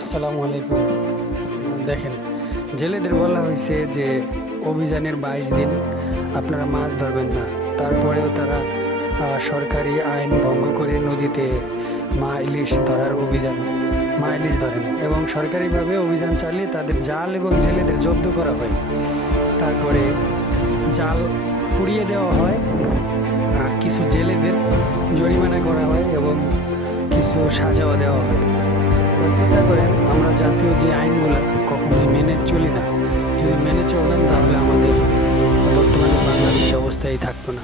আসসালামু আলাইকুম। দেখেন, জেলেদের বলা হয়েছে যে অভিযানের 22 দিন আপনারা মাছ ধরবেন না। তারপরেও তারা সরকারি আইন ভঙ্গ করে নদীতে ইলিশ ধরার মা ইলিশ ধরেন এবং সরকারিভাবে অভিযান চালিয়ে তাদের জাল এবং জেলেদের জব্দ করা হয়। তারপরে জাল পুড়িয়ে দেওয়া হয়, আর কিছু জেলেদের জরিমানা করা হয় এবং কিছু সাজাও দেওয়া হয়। চিন্তা করেন, আমরা জাতীয় যে আইনগুলো কখনোই মেনে চলি না। যদি মেনে চলতাম তাহলে আমাদের বর্তমানে বাংলাদেশের অবস্থায় থাকতো না।